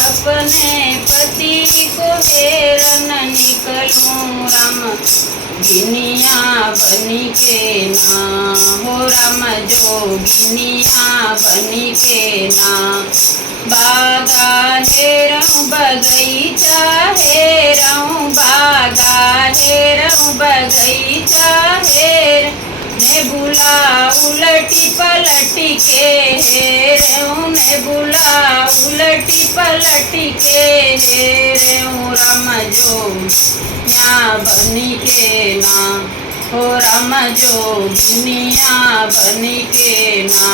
अपने पति को हेरन निकलूं राम गिनिया बनी के ना हो राम जोगिनिया बनी के ना बागा हेरऊं बगीचा हेरऊं बागा हेरऊं बगीचा हेर ने बुला उलटी पलटी के हेरऊं ने बुला उलटी पलटी के हेरऊं राम जोगिया बनी के ना हो राम जोगिनिया बनी के ना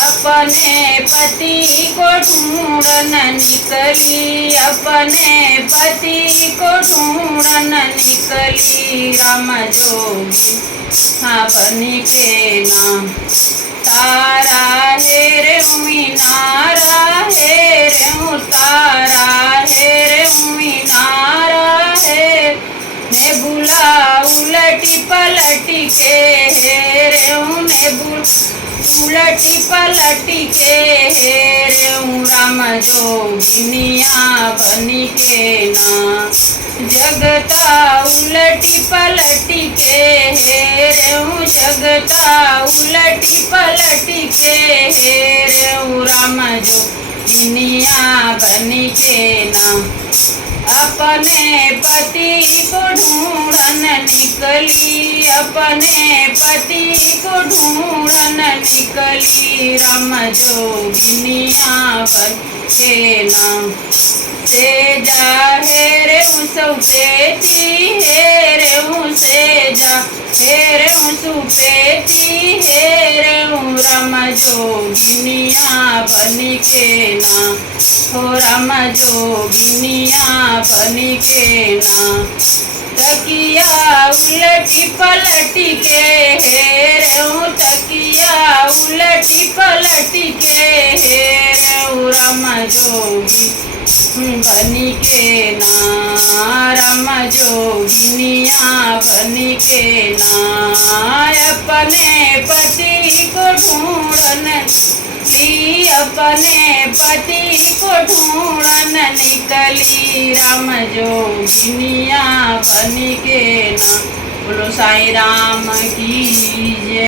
अपने पति को ढूंढन निकली अपने पति को ढूंढन निकली राम जोगी हाँ बनी के ना तारा हेरे मीनारा हेरे तारा हेरे मीनारा है ने बुला उलटी पलटी के हेरे ने उलटी पलटी के हेरऊं राम जोगिनिया बनी के ना जगता उलटी पलटी के हेरऊं जगता उलटी पलटी के हेरऊं राम जोगिनिया बनी के ना अपने पति को ढूंढन निकली अपने पति को ढूंढन निकली राम जोगिनिया बन के नाम से जा हेरे सुपेती हेरे से जा हेरे सुपेती हेरे राम जोगिनिया बनी के ना हो राम जोगिनिया बनी के ना तकिया उलटी पलटी के हेरऊं तकिया उलटी पलटी के हेरऊं राम जोगी बनी के ना राम जोगिनिया बनी के ना अपने पति को ढूंढन निकली अपने पति को ढूंढन निकली राम जोगिनिया बनी के ना बोलो साईं राम की जय।